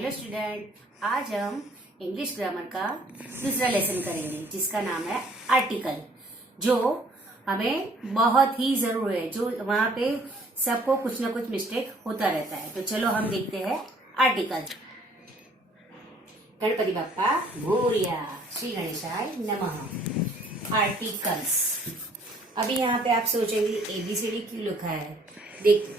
Hello student, आज हम English grammar का दूसरा लेसन करेंगे जिसका नाम है आर्टिकल, जो हमें बहुत ही जरूर है, जो वहाँ पे सबको कुछ ना कुछ मिस्टेक होता रहता है। तो चलो हम देखते हैं आर्टिकल। गणपति बाप्पा मोरया, श्री गणेशाय नमः। आर्टिकल्स। अभी यहाँ पे आप सोचेंगे ABCD क्यों लिखा है। देखिए,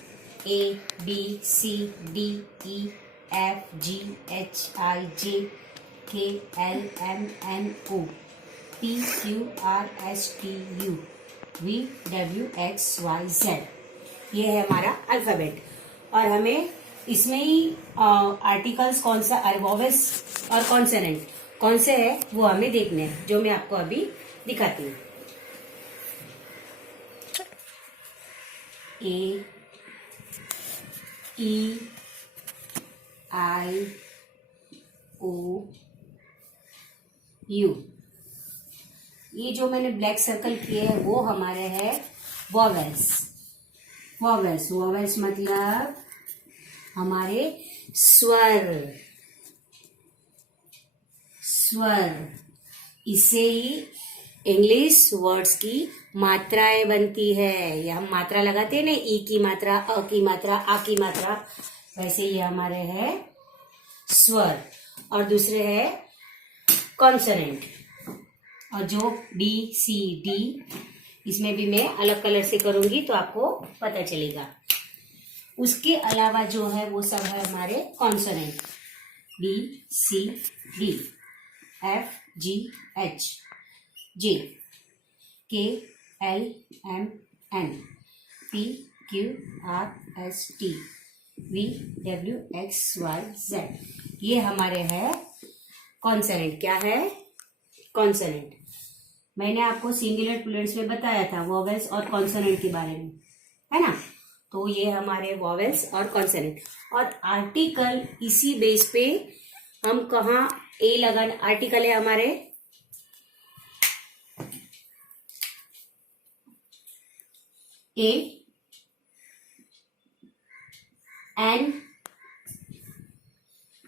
ABCDEFGHIJKLMNOPQRSTUVWXYZ, ये है हमारा अल्फाबेट। और हमें इसमें ही आर्टिकल्स कौन सा, वोवेल्स और कॉन्सोनेंट कौन से है वो हमें देखने हैं, जो मैं आपको अभी दिखाती हूँ। A E I O U, ये जो मैंने ब्लैक सर्कल किए हैं वो हमारे हैं वोवेल्स। वोवेल्स वोवेल्स मतलब हमारे स्वर। स्वर, इससे ही इंग्लिश वर्ड्स की मात्राएं बनती है। ये हम मात्रा लगाते हैं ना, ई की मात्रा, अ की मात्रा, आ की मात्रा, वैसे ये हमारे है स्वर। और दूसरे है कॉन्सोनेंट। और जो BCD, इसमें भी मैं अलग कलर से करूंगी तो आपको पता चलेगा। उसके अलावा जो है वो सब है हमारे consonant. BCD, FGH, JKLMN, PQRST, VWXYZ, ये हमारे है कॉन्सोनेंट। क्या है कॉन्सोनेंट? मैंने आपको सिंगुलर प्लूरल्स में बताया था वोवेल्स और कॉन्सोनेंट के बारे में, है ना। तो ये हमारे वोवेल्स और कॉन्सोनेंट। और आर्टिकल इसी बेस पे हम कहाँ ए लगाना। आर्टिकल है हमारे ए, एन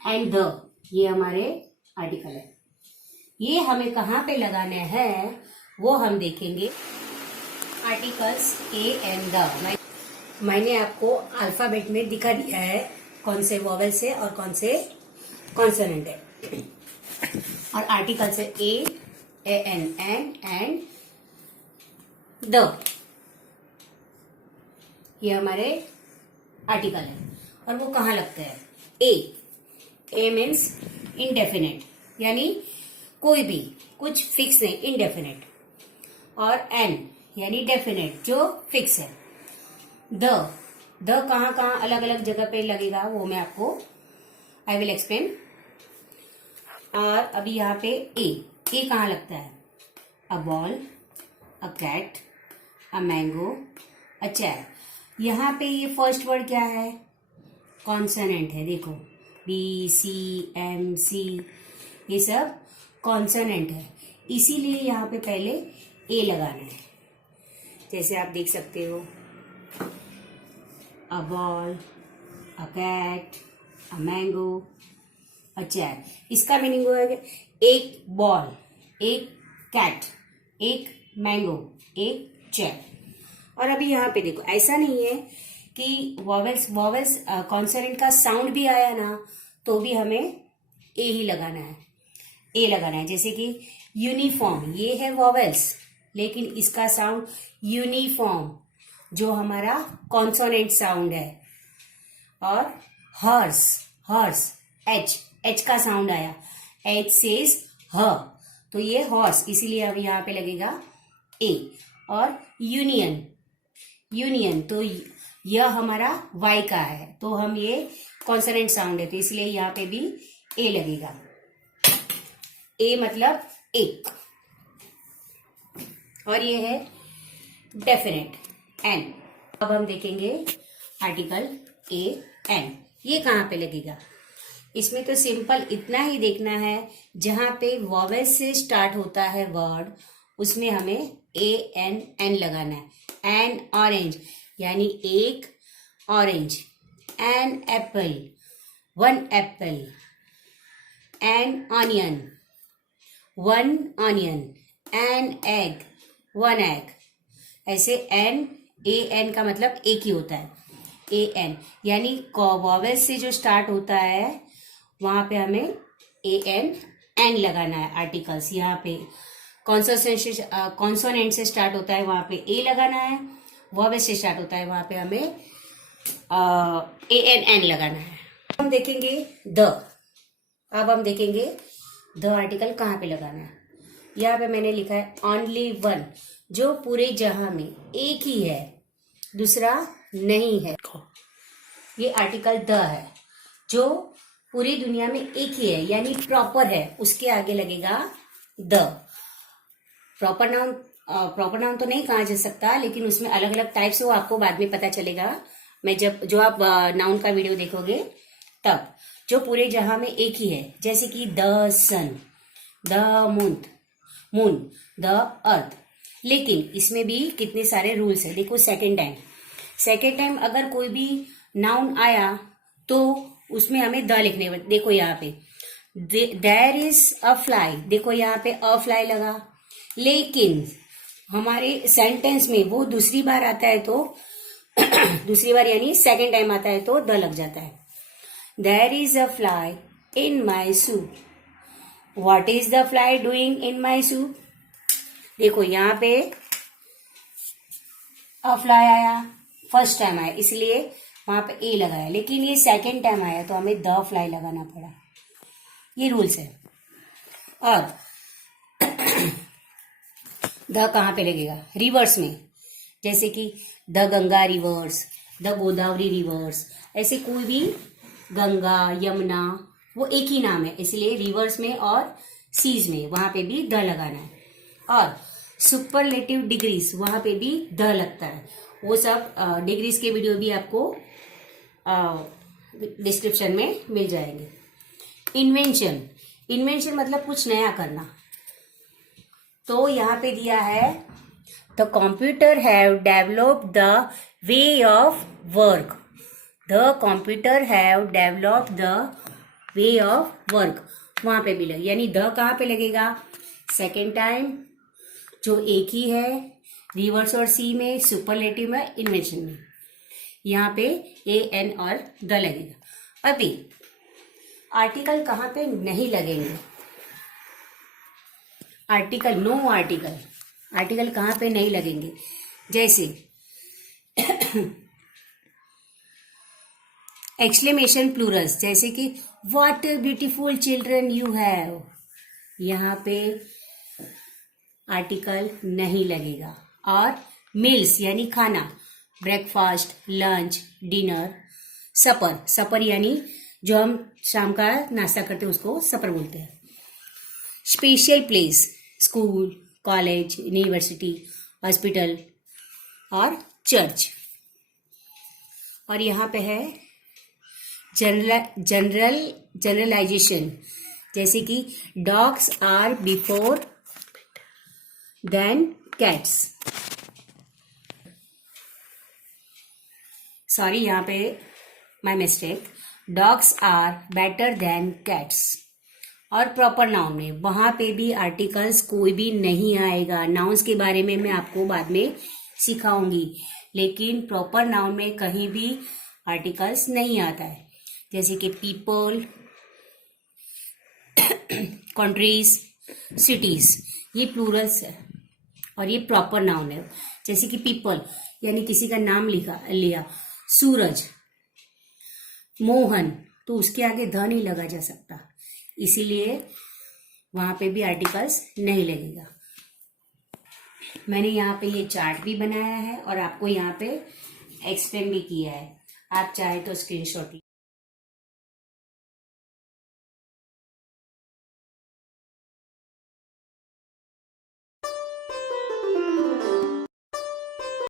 एंड द, ये हमारे आर्टिकल है। ये हमें कहाँ पे लगाने हैं वो हम देखेंगे। आर्टिकल्स ए एंड द मैंने आपको अल्फाबेट में दिखा दिया है कौन से वोवेल्स है और कौन से कॉन्सोनेंट है। और आर्टिकल्स है ए, एन, एंड द, ये हमारे आर्टिकल है। और वो कहाँ लगते हैं? ए मीन्स इनडेफिनेट, यानी कोई भी, कुछ फिक्स नहीं, इनडेफिनेट। और एन यानी डेफिनेट, जो फिक्स है। द कहाँ कहाँ अलग अलग जगह पे लगेगा वो मैं आपको आई विल एक्सप्लेन। और अभी यहाँ पे ए कहाँ लगता है? A ball, a cat, a mango, a chair. यहाँ पे ये फर्स्ट वर्ड क्या है? कॉन्सोनेंट है। देखो BCMC, ये सब कॉन्सोनेंट है, इसीलिए यहाँ पे पहले ए लगाना है। जैसे आप देख सकते हो, a ball, a cat, a mango, a chair. इसका मीनिंग हो है एक बॉल, एक कैट, एक मैंगो, एक चेयर। और अभी यहाँ पे देखो, ऐसा नहीं है कि वोवेल्स कॉन्सोनेंट का साउंड भी आया ना तो भी हमें ए ही लगाना है, ए लगाना है। जैसे कि यूनिफॉर्म, ये है वोवेल्स लेकिन इसका साउंड यूनिफॉर्म, जो हमारा कॉन्सोनेंट साउंड है। और हॉर्स, एच का साउंड आया, एच सेज ह, तो ये हॉर्स, इसीलिए अब यहाँ पे लगेगा ए। और यूनियन, तो यह हमारा वाई का है, तो हम ये कॉन्सोनेंट साउंड है तो इसलिए यहाँ पे भी ए लगेगा। ए मतलब एक। और ये है डेफिनेट, एन। अब हम देखेंगे आर्टिकल ए एन, ये कहाँ पे लगेगा। इसमें तो सिंपल इतना ही देखना है, जहां पे वोवेल से स्टार्ट होता है वर्ड उसमें हमें एन लगाना है। एन ऑरेंज यानी एक orange, an apple 1 apple, an onion, 1 onion, an egg, 1 egg. ऐसे एन, ए एन का मतलब एक ही होता है, ए एन, यानी वॉवेल से जो स्टार्ट होता है वहां पे हमें ए एन एन लगाना है आर्टिकल्स. यहाँ पे कॉन्सोनेंट से स्टार्ट होता है वहां पे ए लगाना है, वॉवेल से स्टार्ट होता है वहां पे हमें ए एन एन लगाना है. हम देखेंगे द. अब हम देखेंगे द आर्टिकल कहाँ पे लगाना है. यहाँ पे मैंने लिखा है ओनली वन, जो पूरे जहां में एक ही है, दूसरा नहीं है. ये आर्टिकल द है, जो पूरी दुनिया में एक ही है यानी प्रॉपर है, उसके आगे लगेगा द. प्रॉपर नाउन तो नहीं कहा जा सकता, लेकिन उसमें अलग अलग टाइप्स है, वो आपको बाद में पता चलेगा. मैं जो आप नाउन का वीडियो देखोगे तब. जो पूरे जहां में एक ही है, जैसे कि the sun, the moon, the earth. लेकिन इसमें भी कितने सारे रूल्स है. देखो सेकेंड टाइम अगर कोई भी नाउन आया तो उसमें हमें द लिखने. देखो यहाँ पे देयर इज अ फ्लाई, देखो यहाँ पे अ फ्लाई लगा, लेकिन हमारे सेंटेंस में वो दूसरी बार आता है तो दूसरी बार यानी सेकेंड टाइम आता है तो द लग जाता है. There is a fly in my soup, what is the fly doing in my soup. देखो यहाँ पे अ फ्लाई आया, फर्स्ट टाइम आया इसलिए वहां पे ए लगाया, लेकिन ये सेकेंड टाइम आया तो हमें द फ्लाई लगाना पड़ा. ये रूल्स है. अब द कहाँ पे लगेगा, रिवर्स में, जैसे कि the Ganga reverse, the Godavari reverse. ऐसे कोई भी गंगा, यमुना, वो एक ही नाम है, इसलिए रिवर्स में और सीज में वहां पे भी द लगाना है. और सुपरलेटिव डिग्रीज वहां पे भी द लगता है. वो सब डिग्रीज के वीडियो भी आपको डिस्क्रिप्शन में मिल जाएंगे. इन्वेंशन मतलब कुछ नया करना. तो यहाँ पे दिया है the computer have developed the way of work. The computer have developed the way of work, वहां पे भी लगे, यानी द कहाँ पे लगेगा, सेकेंड टाइम, जो एक ही है, रिवर्स और सी में, सुपरलेटिव में, इन्वेंशन में. यहाँ पे ए एन और द लगेगा. अभी आर्टिकल कहाँ पे नहीं लगेंगे, आर्टिकल कहाँ पे नहीं लगेंगे, जैसे एक्सक्लेमेशन प्लूरल्स, जैसे कि what beautiful children you have, यहाँ पे आर्टिकल नहीं लगेगा. और मील्स यानी खाना, ब्रेकफास्ट, लंच, डिनर, सपर यानी जो हम शाम का नाश्ता करते हैं उसको सपर बोलते हैं. Special place, school, college, university, hospital और चर्च. और यहाँ पे है जनरलाइजेशन, जैसे कि dogs are before than cats. Sorry, यहाँ पे my mistake, dogs are better than cats. और प्रॉपर नाउन में वहां पे भी आर्टिकल्स कोई भी नहीं आएगा. नाउन्स के बारे में मैं आपको बाद में सिखाऊंगी, लेकिन प्रॉपर नाउन में कहीं भी आर्टिकल्स नहीं आता है. जैसे कि पीपल, कंट्रीज, सिटीज, ये प्लूरल्स है और ये प्रॉपर नाउन है. जैसे कि पीपल यानी किसी का नाम लिया, सूरज, मोहन, तो उसके आगे ध नहीं लगा जा सकता, इसीलिए वहां पे भी आर्टिकल्स नहीं लगेगा. मैंने यहाँ पे ये चार्ट भी बनाया है और आपको यहाँ पे एक्सप्लेन भी किया है. आप चाहे तो स्क्रीनशॉट